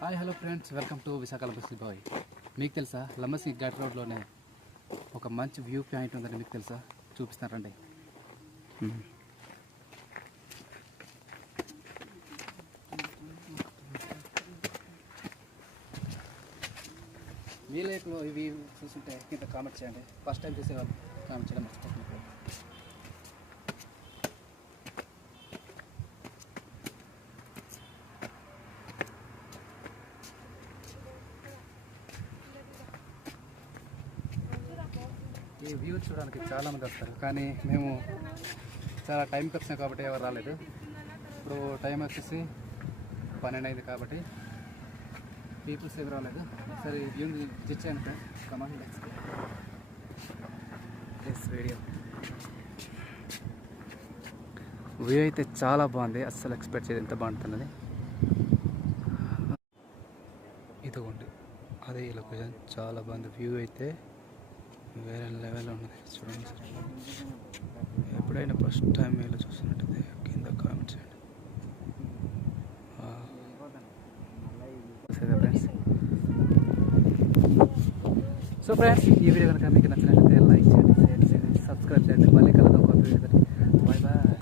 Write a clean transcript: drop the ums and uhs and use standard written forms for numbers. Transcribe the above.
Hi hello friends, welcome to Visakha లంబసి బాయ్. మీకు తెలుసా లంబసి ఘాట్ రోడ్లోనే ఒక మంచి వ్యూ పాయింట్ ఉందని మీకు తెలుసా? చూపిస్తారండి. మీ లైఫ్లో ఇవి చూస్తుంటే కింద కామెంట్ చేయండి. ఫస్ట్ టైం చూసేవాళ్ళు కామెంట్ చేయడం మర్చిపోతున్నారు. ఈ వ్యూ చూడడానికి చాలామంది వస్తారు, కానీ మేము చాలా టైంకి వచ్చినాం కాబట్టి ఎవరు రాలేదు. ఇప్పుడు టైం వచ్చేసి 12 అయింది కాబట్టి పీపుల్స్ ఎవరు రాలేదు. సరే వ్యూ తెచ్చాను friends, come on let's go. Video view అయితే చాలా బాగుంది, అస్సలు ఎక్స్పెక్ట్ చేయదు ఎంత బాగుంటుందని. ఇదిగోండి అదే ఈ లొకేషన్, చాలా బాగుంది. వ్యూ అయితే వేరే లెవెల్లో ఉన్నది, చూడండి సార్. ఎప్పుడైనా ఫస్ట్ టైం వీళ్ళు చూస్తున్నట్టయితే కింద కామెంట్ చేయండి. సో ఫ్రెండ్స్, ఈ వీడియో కనుక మీకు నచ్చినట్లయితే లైక్ చేయండి, షేర్ చేయండి, సబ్స్క్రైబ్ చేయండి. మళ్ళీ కలుద్దాం కొత్త వీడియో. Bye bye.